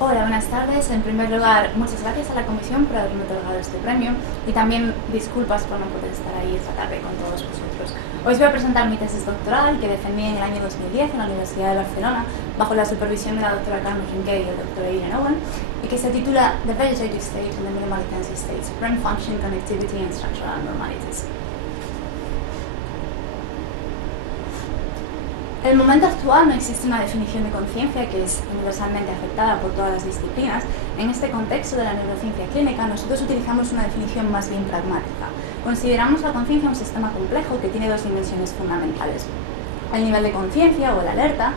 Hola, buenas tardes. En primer lugar, muchas gracias a la Comisión por haberme otorgado este premio y también disculpas por no poder estar ahí esta tarde con todos vosotros. Hoy os voy a presentar mi tesis doctoral que defendí en el año 2010 en la Universidad de Barcelona bajo la supervisión de la doctora Carmen Rinqué y el doctor Aidan Owen y que se titula The Vegetative State and the Minimal Intensity States, Brain Function, Connectivity and Structural Abnormalities. En el momento actual no existe una definición de conciencia que es universalmente aceptada por todas las disciplinas. En este contexto de la neurociencia clínica, nosotros utilizamos una definición más bien pragmática. Consideramos la conciencia un sistema complejo que tiene dos dimensiones fundamentales: el nivel de conciencia o la alerta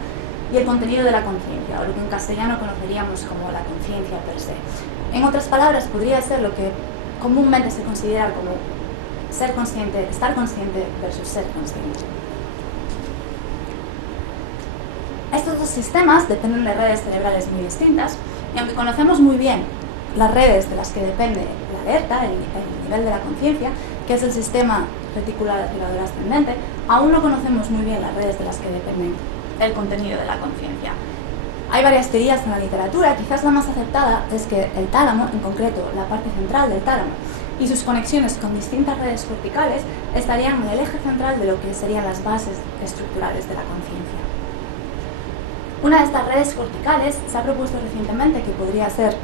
y el contenido de la conciencia, o lo que en castellano conoceríamos como la conciencia per se. En otras palabras, podría ser lo que comúnmente se considera como ser consciente, estar consciente versus ser consciente. Estos dos sistemas dependen de redes cerebrales muy distintas y aunque conocemos muy bien las redes de las que depende la alerta, el nivel de la conciencia, que es el sistema reticular activador ascendente, aún no conocemos muy bien las redes de las que depende el contenido de la conciencia. Hay varias teorías en la literatura, quizás la más aceptada es que el tálamo, en concreto la parte central del tálamo, y sus conexiones con distintas redes corticales estarían en el eje central de lo que serían las bases estructurales de la conciencia. Una de estas redes corticales se ha propuesto recientemente que podría ser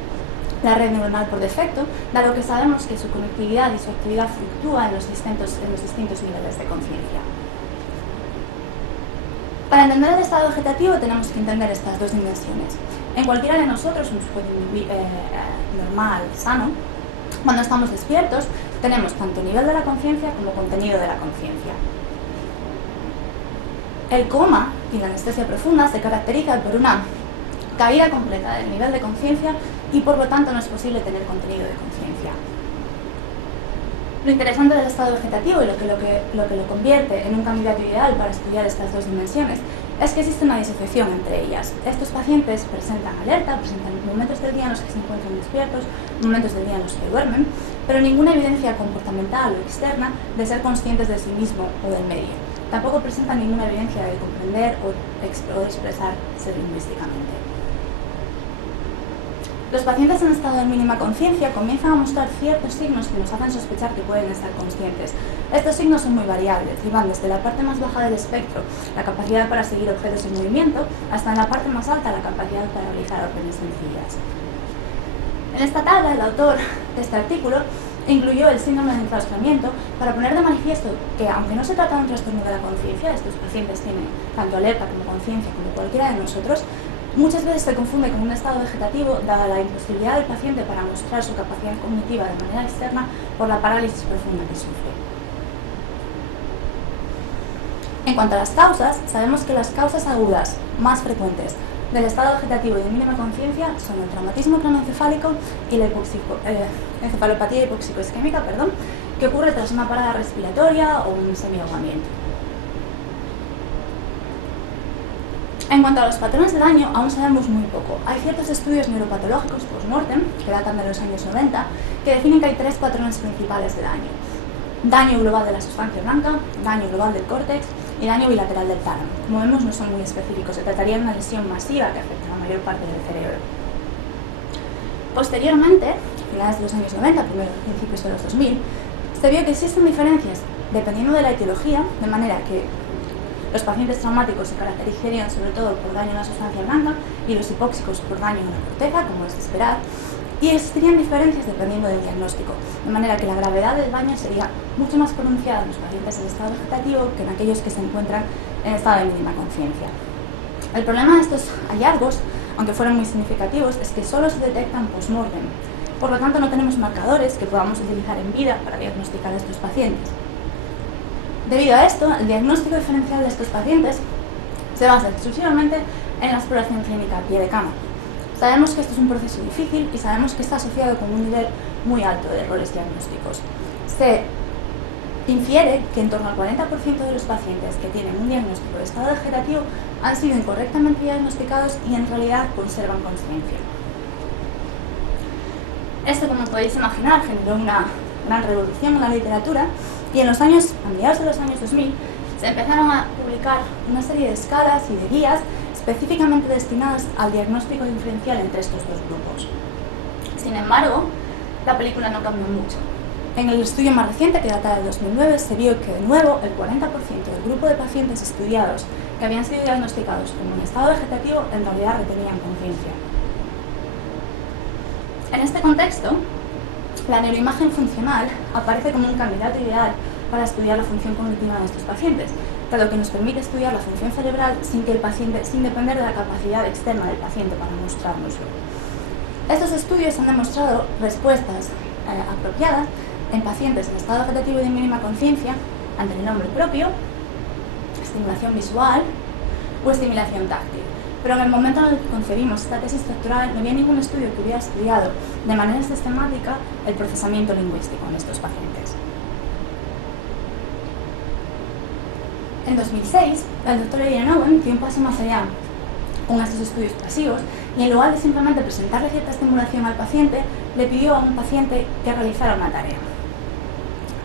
la red neuronal por defecto, dado que sabemos que su conectividad y su actividad fluctúa en los distintos niveles de conciencia. Para entender el estado vegetativo tenemos que entender estas dos dimensiones. En cualquiera de nosotros, un sujeto normal, sano, cuando estamos despiertos, tenemos tanto nivel de la conciencia como contenido de la conciencia. El coma y la anestesia profunda se caracterizan por una caída completa del nivel de conciencia y por lo tanto no es posible tener contenido de conciencia. Lo interesante del estado vegetativo y lo que lo convierte en un candidato ideal para estudiar estas dos dimensiones es que existe una disociación entre ellas. Estos pacientes presentan alerta, presentan momentos del día en los que se encuentran despiertos, momentos del día en los que duermen, pero ninguna evidencia comportamental o externa de ser conscientes de sí mismo o del medio. Tampoco presentan ninguna evidencia de comprender o expresarse lingüísticamente. Los pacientes en estado de mínima conciencia comienzan a mostrar ciertos signos que nos hacen sospechar que pueden estar conscientes. Estos signos son muy variables y van desde la parte más baja del espectro, la capacidad para seguir objetos en movimiento, hasta en la parte más alta, la capacidad para realizar órdenes sencillas. En esta tabla, el autor de este artículo incluyó el síndrome de enclaustramiento para poner de manifiesto que, aunque no se trata de un trastorno de la conciencia, estos pacientes tienen tanto alerta como conciencia como cualquiera de nosotros, muchas veces se confunde con un estado vegetativo dada la imposibilidad del paciente para mostrar su capacidad cognitiva de manera externa por la parálisis profunda que sufre. En cuanto a las causas, sabemos que las causas agudas más frecuentes del estado vegetativo y de mínima conciencia son el traumatismo craneoencefálico y la encefalopatía hipoxicoisquémica, que ocurre tras una parada respiratoria o un semiahogamiento. En cuanto a los patrones de daño, aún sabemos muy poco. Hay ciertos estudios neuropatológicos post-mortem, que datan de los años 90, que definen que hay tres patrones principales de daño: daño global de la sustancia blanca, daño global del córtex y daño bilateral del tálamo. Como vemos, no son muy específicos, se trataría de una lesión masiva que afecta a la mayor parte del cerebro. Posteriormente, a finales de los años 90, primeros principios de los 2000, se vio que existen diferencias dependiendo de la etiología, de manera que los pacientes traumáticos se caracterizarían sobre todo por daño en la sustancia blanca y los hipóxicos por daño en la corteza, como es de esperar, y existirían diferencias dependiendo del diagnóstico, de manera que la gravedad del daño sería mucho más pronunciada en los pacientes en estado vegetativo que en aquellos que se encuentran en estado de mínima conciencia. El problema de estos hallazgos, aunque fueron muy significativos, es que solo se detectan post-mortem. Por lo tanto, no tenemos marcadores que podamos utilizar en vida para diagnosticar a estos pacientes. Debido a esto, el diagnóstico diferencial de estos pacientes se basa exclusivamente en la exploración clínica a pie de cama. Sabemos que esto es un proceso difícil y sabemos que está asociado con un nivel muy alto de errores diagnósticos. Se infiere que en torno al 40% de los pacientes que tienen un diagnóstico de estado vegetativo han sido incorrectamente diagnosticados y en realidad conservan conciencia. Esto, como podéis imaginar, generó una gran revolución en la literatura y a mediados de los años 2000 se empezaron a publicar una serie de escalas y de guías específicamente destinadas al diagnóstico diferencial entre estos dos grupos. Sin embargo, la película no cambió mucho. En el estudio más reciente, que data del 2009, se vio que, de nuevo, el 40% del grupo de pacientes estudiados que habían sido diagnosticados como en estado vegetativo en realidad retenían conciencia. En este contexto, la neuroimagen funcional aparece como un candidato ideal para estudiar la función cognitiva de estos pacientes, dado que nos permite estudiar la función cerebral sin depender de la capacidad externa del paciente para mostrárnoslo. Estos estudios han demostrado respuestas apropiadas en pacientes en estado vegetativo y de mínima conciencia ante el nombre propio, estimulación visual o estimulación táctil. Pero en el momento en el que concebimos esta tesis doctoral no había ningún estudio que hubiera estudiado de manera sistemática el procesamiento lingüístico en estos pacientes. En 2006, el doctor Ian Owen dio un paso más allá con estos estudios pasivos y en lugar de simplemente presentarle cierta estimulación al paciente, le pidió a un paciente que realizara una tarea.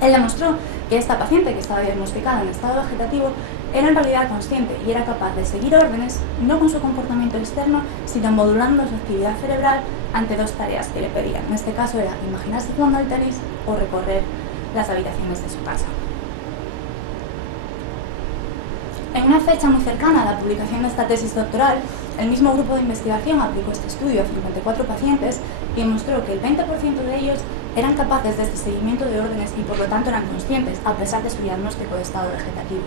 Él demostró que esta paciente, que estaba diagnosticada en estado vegetativo, era en realidad consciente y era capaz de seguir órdenes, no con su comportamiento externo, sino modulando su actividad cerebral ante dos tareas que le pedían. En este caso era imaginarse jugando al tenis o recorrer las habitaciones de su casa. En una fecha muy cercana a la publicación de esta tesis doctoral, el mismo grupo de investigación aplicó este estudio a 54 pacientes y demostró que el 20% de ellos eran capaces de este seguimiento de órdenes y por lo tanto eran conscientes, a pesar de su diagnóstico de estado vegetativo.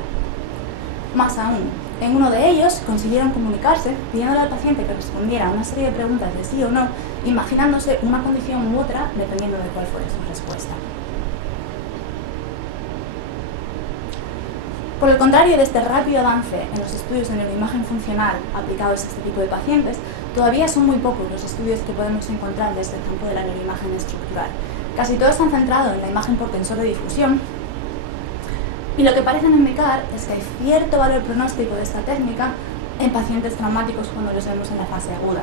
Más aún, en uno de ellos consiguieron comunicarse pidiéndole al paciente que respondiera a una serie de preguntas de sí o no, imaginándose una condición u otra dependiendo de cuál fuera su respuesta. Por el contrario de este rápido avance en los estudios de neuroimagen funcional aplicados a este tipo de pacientes, todavía son muy pocos los estudios que podemos encontrar desde el campo de la neuroimagen estructural. Casi todos se han centrado en la imagen por tensor de difusión, y lo que parecen indicar es que hay cierto valor pronóstico de esta técnica en pacientes traumáticos cuando los vemos en la fase aguda.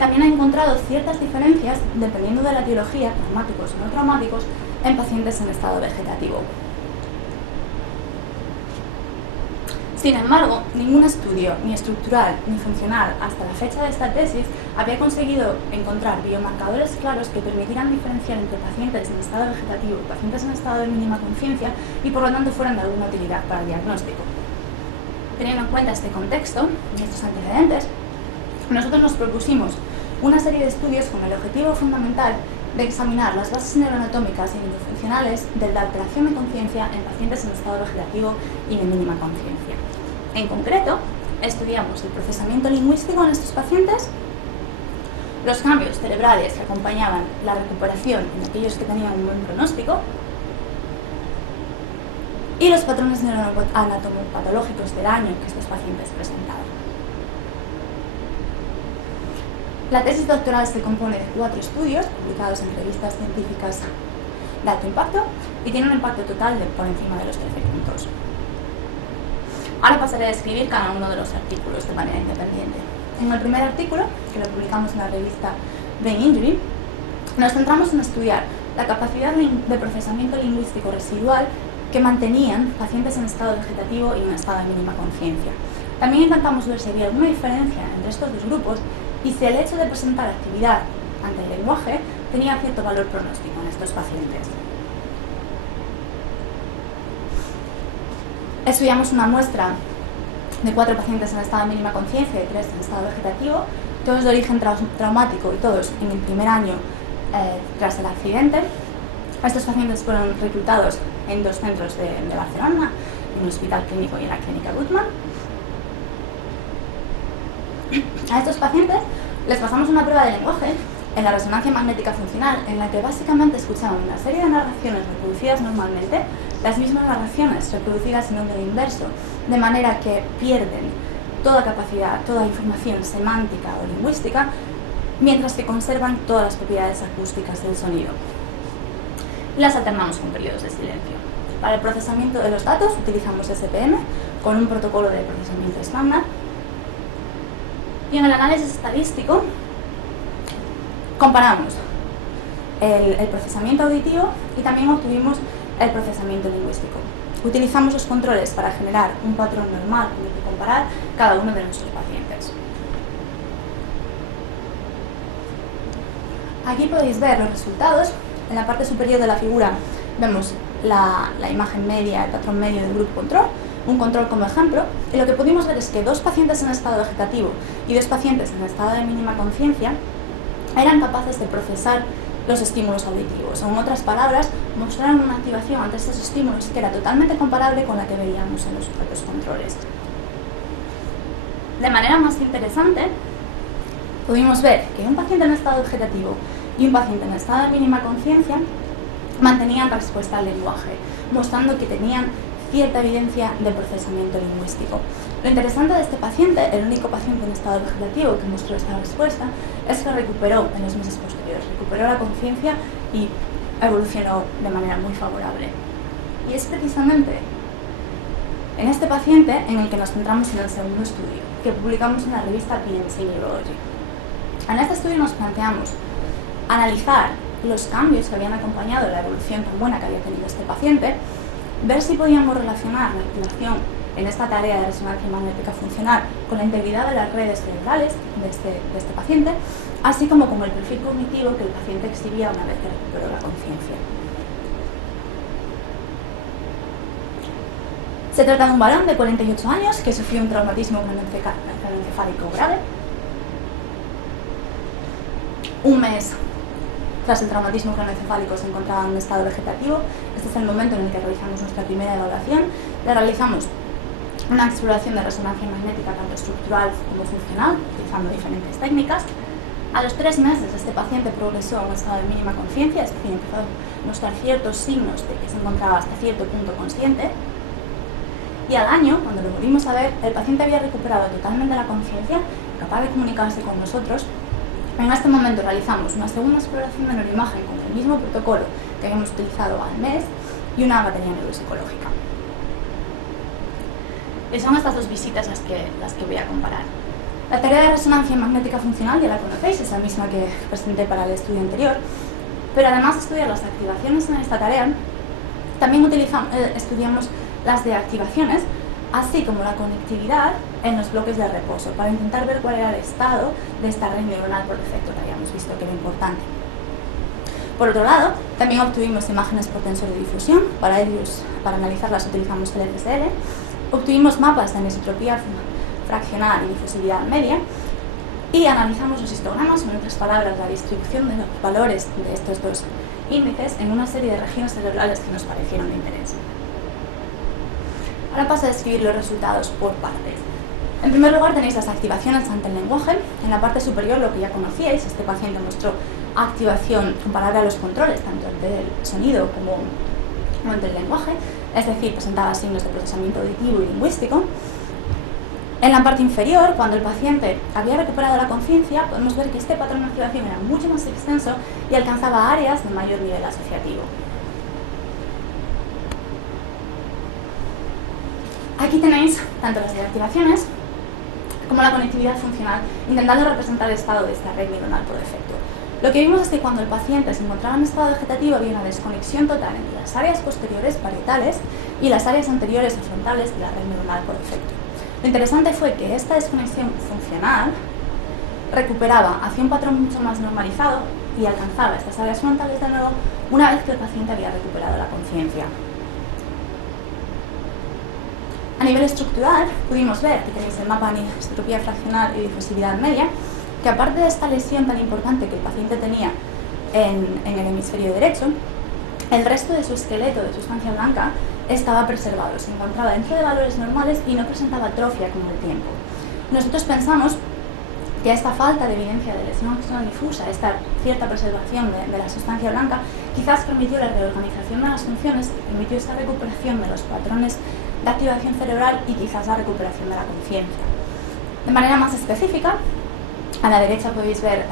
También ha encontrado ciertas diferencias, dependiendo de la etiología, traumáticos o no traumáticos, en pacientes en estado vegetativo. Sin embargo, ningún estudio, ni estructural ni funcional, hasta la fecha de esta tesis, había conseguido encontrar biomarcadores claros que permitieran diferenciar entre pacientes en estado vegetativo y pacientes en estado de mínima conciencia y por lo tanto fueran de alguna utilidad para el diagnóstico. Teniendo en cuenta este contexto y estos antecedentes, nosotros nos propusimos una serie de estudios con el objetivo fundamental de examinar las bases neuroanatómicas y neurofuncionales de la alteración de conciencia en pacientes en estado vegetativo y de mínima conciencia. En concreto, estudiamos el procesamiento lingüístico en estos pacientes, los cambios cerebrales que acompañaban la recuperación en aquellos que tenían un buen pronóstico y los patrones neuroanatomopatológicos del daño que estos pacientes presentaban. La tesis doctoral se compone de 4 estudios publicados en revistas científicas de alto impacto y tiene un impacto total de por encima de los 13 puntos. Ahora pasaré a describir cada uno de los artículos de manera independiente. En el primer artículo, que lo publicamos en la revista Brain Injury, nos centramos en estudiar la capacidad de procesamiento lingüístico residual que mantenían pacientes en estado vegetativo y en estado de mínima conciencia. También intentamos ver si había alguna diferencia entre estos dos grupos y si el hecho de presentar actividad ante el lenguaje tenía cierto valor pronóstico en estos pacientes. Estudiamos una muestra de 4 pacientes en estado de mínima conciencia y 3 en estado vegetativo, todos de origen traumático y todos en el primer año tras el accidente. Estos pacientes fueron reclutados en 2 centros de Barcelona, en un hospital clínico y en la clínica Guttmann. A estos pacientes les pasamos una prueba de lenguaje en la resonancia magnética funcional, en la que básicamente escuchaban una serie de narraciones reproducidas normalmente, las mismas narraciones reproducidas en orden inverso, de manera que pierden toda capacidad, toda información semántica o lingüística, mientras que conservan todas las propiedades acústicas del sonido. Y las alternamos con periodos de silencio. Para el procesamiento de los datos utilizamos SPM con un protocolo de procesamiento estándar. Y en el análisis estadístico comparamos el procesamiento auditivo y también obtuvimos el procesamiento lingüístico. utilizamos los controles para generar un patrón normal con el que comparar cada uno de nuestros pacientes. Aquí podéis ver los resultados. En la parte superior de la figura vemos la imagen media, el patrón medio del grupo control, un control como ejemplo, y lo que pudimos ver es que 2 pacientes en estado vegetativo y 2 pacientes en estado de mínima conciencia eran capaces de procesar los estímulos auditivos, o en otras palabras, mostraron una activación ante estos estímulos que era totalmente comparable con la que veíamos en los propios controles. De manera más interesante, pudimos ver que un paciente en estado vegetativo y un paciente en estado de mínima conciencia mantenían respuesta al lenguaje, mostrando que tenían cierta evidencia de procesamiento lingüístico. Lo interesante de este paciente, el único paciente en estado vegetativo que mostró esta respuesta, es que recuperó en los meses posteriores, recuperó la conciencia y evolucionó de manera muy favorable. Y es precisamente en este paciente en el que nos centramos en el segundo estudio, que publicamos en la revista PNC Neurology. En este estudio nos planteamos analizar los cambios que habían acompañado la evolución tan buena que había tenido este paciente, ver si podíamos relacionar la activación en esta tarea de resonancia magnética funcional con la integridad de las redes cerebrales de este paciente, así como con el perfil cognitivo que el paciente exhibía una vez que recuperó la conciencia. Se trata de un varón de 48 años que sufrió un traumatismo craneoencefálico grave. Un mes tras el traumatismo craneoencefálico se encontraba en un estado vegetativo. Este es el momento en el que realizamos nuestra primera evaluación. Le realizamos una exploración de resonancia magnética tanto estructural como funcional, utilizando diferentes técnicas. A los 3 meses este paciente progresó a un estado de mínima conciencia, es decir, empezó a mostrar ciertos signos de que se encontraba hasta cierto punto consciente. Y al año, cuando lo volvimos a ver, el paciente había recuperado totalmente la conciencia, capaz de comunicarse con nosotros. En este momento realizamos una segunda exploración de neuroimagen con el mismo protocolo que habíamos utilizado al mes y una batería neuropsicológica. Y son estas 2 visitas las que voy a comparar. La teoría de resonancia magnética funcional ya la conocéis, es la misma que presenté para el estudio anterior, pero además de estudiar las activaciones en esta tarea, también estudiamos las deactivaciones, así como la conectividad en los bloques de reposo, para intentar ver cuál era el estado de esta red neuronal por defecto que habíamos visto que era importante. Por otro lado, también obtuvimos imágenes por tensor de difusión, para analizarlas utilizamos el FSL, obtuvimos mapas de anisotropía fraccional y difusividad media, y analizamos los histogramas, o en otras palabras, la distribución de los valores de estos 2 índices en una serie de regiones cerebrales que nos parecieron de interés. Ahora paso a describir los resultados por partes. En primer lugar tenéis las activaciones ante el lenguaje. En la parte superior, lo que ya conocíais, este paciente mostró activación comparable a los controles, tanto ante el sonido como ante el lenguaje, es decir, presentaba signos de procesamiento auditivo y lingüístico. En la parte inferior, cuando el paciente había recuperado la conciencia, podemos ver que este patrón de activación era mucho más extenso y alcanzaba áreas de mayor nivel asociativo. Aquí tenéis tanto las deactivaciones como la conectividad funcional, intentando representar el estado de esta red neuronal por defecto. Lo que vimos es que cuando el paciente se encontraba en estado vegetativo había una desconexión total entre las áreas posteriores parietales y las áreas anteriores o frontales de la red neuronal por defecto. Lo interesante fue que esta desconexión funcional recuperaba hacia un patrón mucho más normalizado y alcanzaba estas áreas frontales de nuevo una vez que el paciente había recuperado la conciencia. A nivel estructural, pudimos ver que tenéis el mapa de anisotropía fraccional y difusividad media, que aparte de esta lesión tan importante que el paciente tenía en el hemisferio derecho, el resto de su esqueleto de sustancia blanca estaba preservado, se encontraba dentro de valores normales y no presentaba atrofia con el tiempo. Nosotros pensamos que esta falta de evidencia de lesión axonal difusa, esta cierta preservación de la sustancia blanca, quizás permitió la reorganización de las funciones y permitió esta recuperación de los patrones de activación cerebral y quizás la recuperación de la conciencia. De manera más específica, a la derecha podéis ver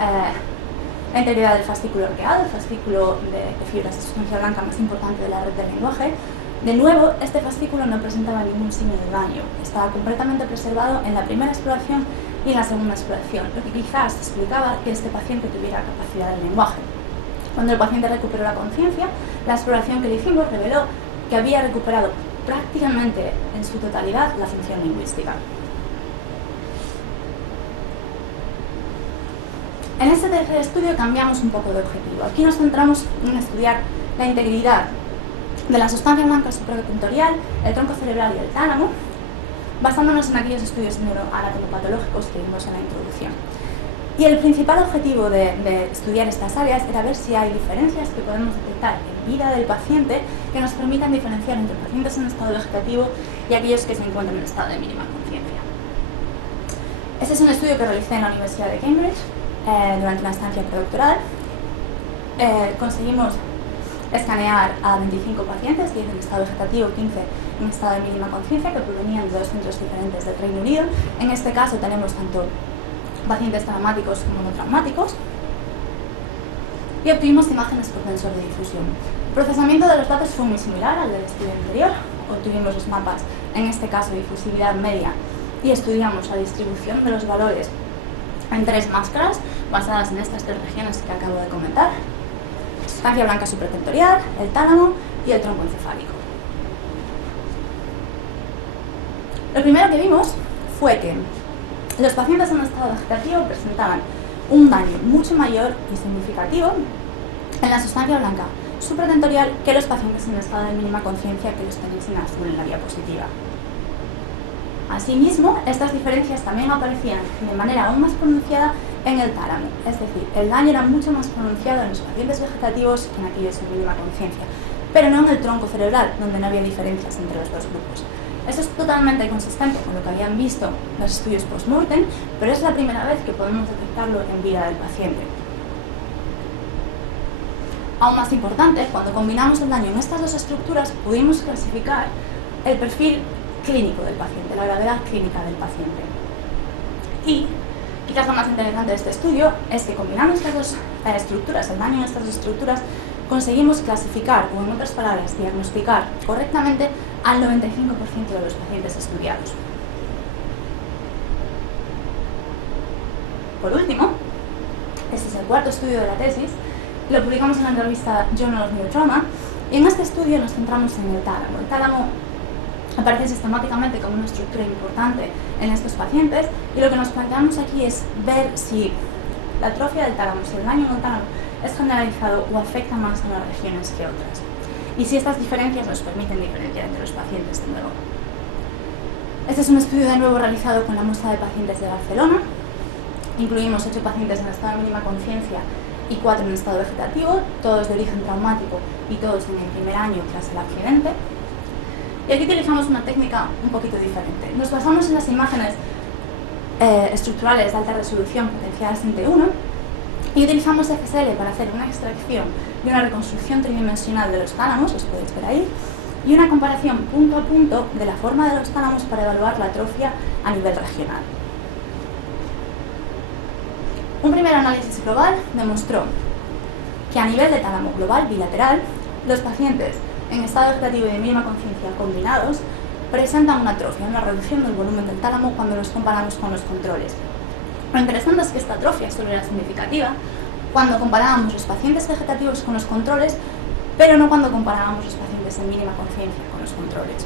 la integridad del fascículo arqueado, el fascículo de fibras de sustancia blanca más importante de la red del lenguaje. De nuevo, este fascículo no presentaba ningún signo de daño, estaba completamente preservado en la primera exploración y en la segunda exploración, lo que quizás explicaba que este paciente tuviera capacidad del lenguaje. Cuando el paciente recuperó la conciencia, la exploración que le hicimos reveló que había recuperado prácticamente en su totalidad la función lingüística. En este tercer estudio cambiamos un poco de objetivo. Aquí nos centramos en estudiar la integridad de la sustancia blanca supratentorial, el tronco cerebral y el tálamo, basándonos en aquellos estudios neuroanatomopatológicos que vimos en la introducción. Y el principal objetivo de estudiar estas áreas era ver si hay diferencias que podemos detectar en vida del paciente que nos permitan diferenciar entre pacientes en estado vegetativo y aquellos que se encuentran en estado de mínima conciencia. Este es un estudio que realicé en la Universidad de Cambridge durante una estancia predoctoral. Conseguimos escanear a 25 pacientes, 10 en estado vegetativo, 15 en estado de mínima conciencia, que provenían de dos centros diferentes del Reino Unido. En este caso tenemos tanto pacientes traumáticos como no traumáticos, y obtuvimos imágenes por sensor de difusión. El procesamiento de los datos fue muy similar al del estudio anterior. Obtuvimos los mapas, en este caso difusividad media, y estudiamos la distribución de los valores en 3 máscaras basadas en estas 3 regiones que acabo de comentar: sustancia blanca supratentorial, el tálamo y el tronco encefálico. Lo primero que vimos fue que los pacientes en estado vegetativo presentaban un daño mucho mayor y significativo en la sustancia blanca supratentorial que los pacientes en estado de mínima conciencia, que los tenéis en azul en la diapositiva. Asimismo, estas diferencias también aparecían de manera aún más pronunciada en el tálamo, es decir, el daño era mucho más pronunciado en los pacientes vegetativos que en aquellos en mínima conciencia, pero no en el tronco cerebral, donde no había diferencias entre los dos grupos. Esto es totalmente consistente con lo que habían visto los estudios post-mortem, pero es la primera vez que podemos detectarlo en vida del paciente. Aún más importante, cuando combinamos el daño en estas dos estructuras, pudimos clasificar el perfil clínico del paciente, la gravedad clínica del paciente. Y quizás lo más interesante de este estudio es que combinando estas dos estructuras, el daño en estas dos estructuras, conseguimos clasificar, o en otras palabras, diagnosticar correctamente al 95% de los pacientes estudiados. Por último, este es el cuarto estudio de la tesis, lo publicamos en la revista Journal of Neurotrauma, y en este estudio nos centramos en el tálamo. El tálamo aparece sistemáticamente como una estructura importante en estos pacientes, y lo que nos planteamos aquí es ver si la atrofia del tálamo, si el daño en el tálamo es generalizado o afecta más a unas regiones que otras, y si estas diferencias nos permiten diferenciar entre los pacientes de nuevo. Este es un estudio de nuevo realizado con la muestra de pacientes de Barcelona. Incluimos 8 pacientes en estado de mínima conciencia y 4 en estado vegetativo, todos de origen traumático y todos en el primer año tras el accidente. Y aquí utilizamos una técnica un poquito diferente. Nos basamos en las imágenes estructurales de alta resolución potenciadas en T1 y utilizamos FSL para hacer una extracción y una reconstrucción tridimensional de los tálamos, los podéis ver ahí, y una comparación punto a punto de la forma de los tálamos para evaluar la atrofia a nivel regional. Un primer análisis global demostró que a nivel de tálamo global bilateral, los pacientes en estado vegetativo y de mínima conciencia combinados presentan una atrofia, una reducción del volumen del tálamo cuando los comparamos con los controles. Lo interesante es que esta atrofia solo era significativa cuando comparábamos los pacientes vegetativos con los controles, pero no cuando comparábamos los pacientes en mínima conciencia con los controles.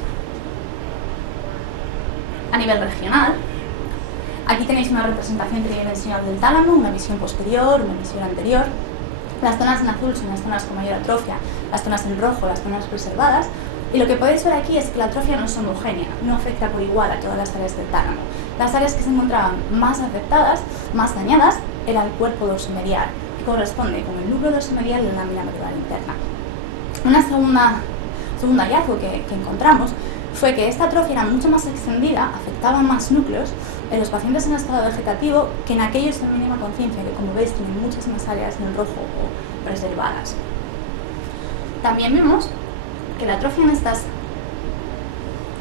A nivel regional, aquí tenéis una representación tridimensional del tálamo, una visión posterior, una visión anterior. Las zonas en azul son las zonas con mayor atrofia, las zonas en rojo, las zonas preservadas. Y lo que podéis ver aquí es que la atrofia no es homogénea, no afecta por igual a todas las áreas del tálamo. Las áreas que se encontraban más afectadas, más dañadas, era el cuerpo dorsomedial, que corresponde con el núcleo dorsomedial y la lámina vertebral interna. Un segundo hallazgo que encontramos fue que esta atrofia era mucho más extendida, afectaba más núcleos en los pacientes en estado vegetativo que en aquellos en mínima conciencia, que como veis tienen muchas más áreas en rojo o preservadas. También vimos que la atrofia en estas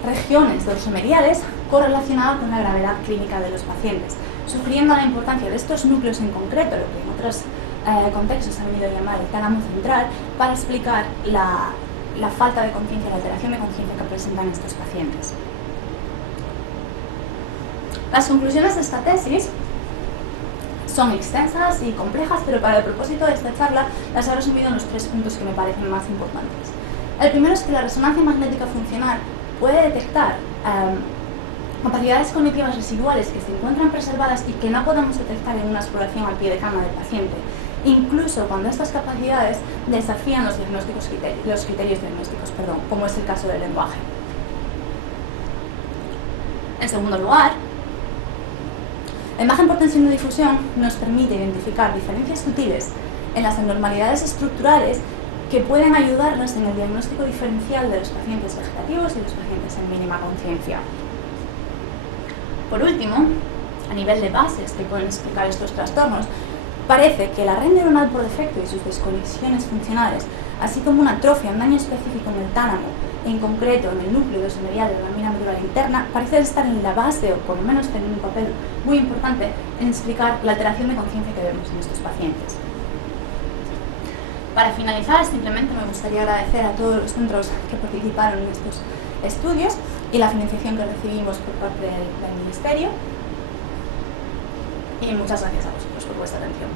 regiones dorsomediales correlacionaba con la gravedad clínica de los pacientes, sugiriendo la importancia de estos núcleos en concreto, lo que en otros contextos se ha venido a llamar el tálamo central, para explicar la falta de conciencia, la alteración de conciencia que presentan estos pacientes. Las conclusiones de esta tesis son extensas y complejas, pero para el propósito de esta charla las he resumido en los 3 puntos que me parecen más importantes. El primero es que la resonancia magnética funcional puede detectar capacidades cognitivas residuales que se encuentran preservadas y que no podemos detectar en una exploración al pie de cama del paciente, incluso cuando estas capacidades desafían los criterios diagnósticos, como es el caso del lenguaje. En segundo lugar, la imagen por tensión de difusión nos permite identificar diferencias sutiles en las anormalidades estructurales que pueden ayudarnos en el diagnóstico diferencial de los pacientes vegetativos y los pacientes en mínima conciencia. Por último, a nivel de bases que pueden explicar estos trastornos, parece que la red neuronal por defecto y sus desconexiones funcionales, así como una atrofia, un daño específico en el tálamo, en concreto en el núcleo dosomerial de la lámina medular interna, parece estar en la base, o por lo menos tener un papel muy importante en explicar la alteración de conciencia que vemos en estos pacientes. Para finalizar, simplemente me gustaría agradecer a todos los centros que participaron en estos estudios y la financiación que recibimos por parte del Ministerio. Y muchas gracias a vosotros por vuestra atención.